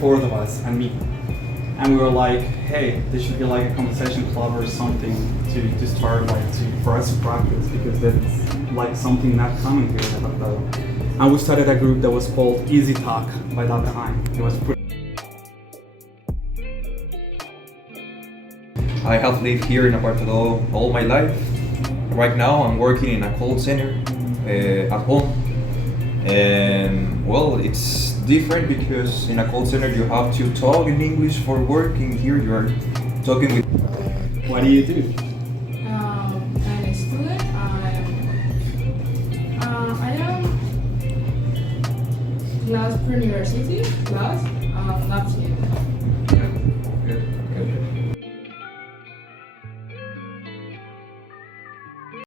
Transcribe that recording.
Four of us and me, and we were like, hey, there should be like a conversation club or something to start, like for us to practice, because that's like something not common here in Ecuador. And we started a group that was called Easy Talk by that time. It was I have lived here in Apartado all my life. Right now I'm working in a call center at home, and well, it's different because in a call center you have to talk in English for work, and here you are talking with... What do you do? I'm a student. I am class pre-university class last year.